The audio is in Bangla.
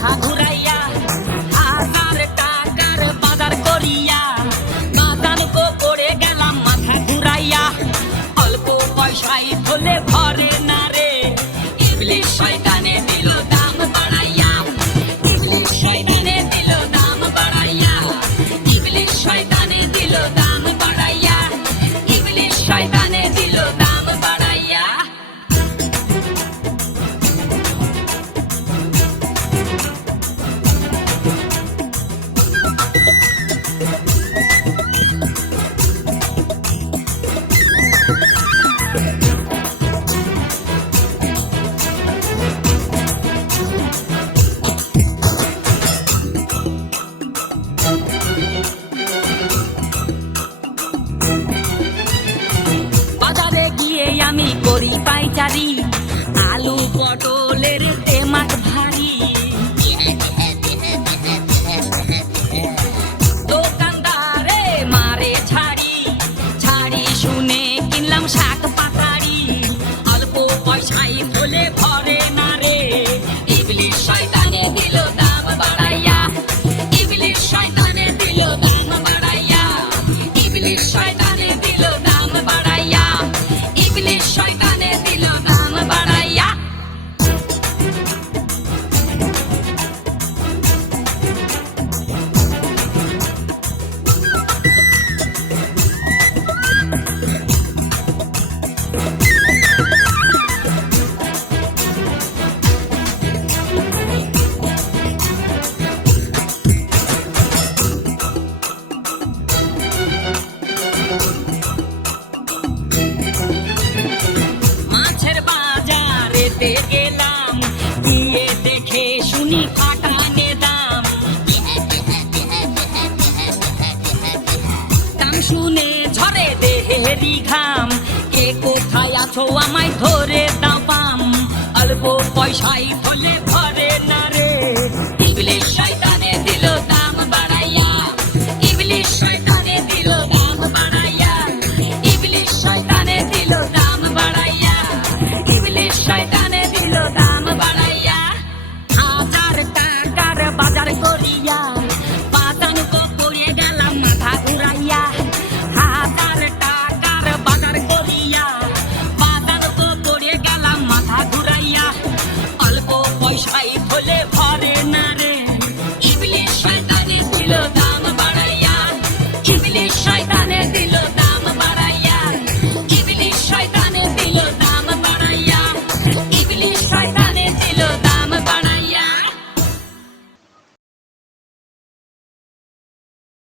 মাথা ঘুরাইয়া হাজার টাকার বাজার করিয়া বাদাম কো পড়ে গেলাম মাথা ঘুরাইয়া অল্প পয়সায় হলে ভরে না রে ইবলিশ শয়তানে দিল দাম বাড়াইয়া ইবলিশ শয়তানে দিল দাম বাড়াইয়া ইবলিশ শয়তানে দিল দাম বাড়াইয়া ইবলিশ শয়তানে দিল দাম বাড়াইয়া বাজারে গিয়ে আমি করি পাইচারি আলু পটলের তেমাক ভারী দোকানদারে মারে ছাড়ি ছাড়ি শুনে কিনলাম শাক পাতারি অল্প পয়সায় হলে ভরে না রে ইবলিশ শয়তানে দিল দাম বাড়াইয়া ইবলিশ শয়তানে দিল দাম বাড়াইয়া ইবলিশ শয়তানে দিল দাম বাড়াইয়া ইবলিশ শয়তানে দিল দাম বাড়াইয়া মাছের বাজারেতে গেলাম গিয়ে দেখে শুনি ফাটানে দাম দাম শুনে ঝরে দেহেরি ঘাম কে কোথায় আছো আমায় ধরে দাও পাম অল্প পয়সায় হলে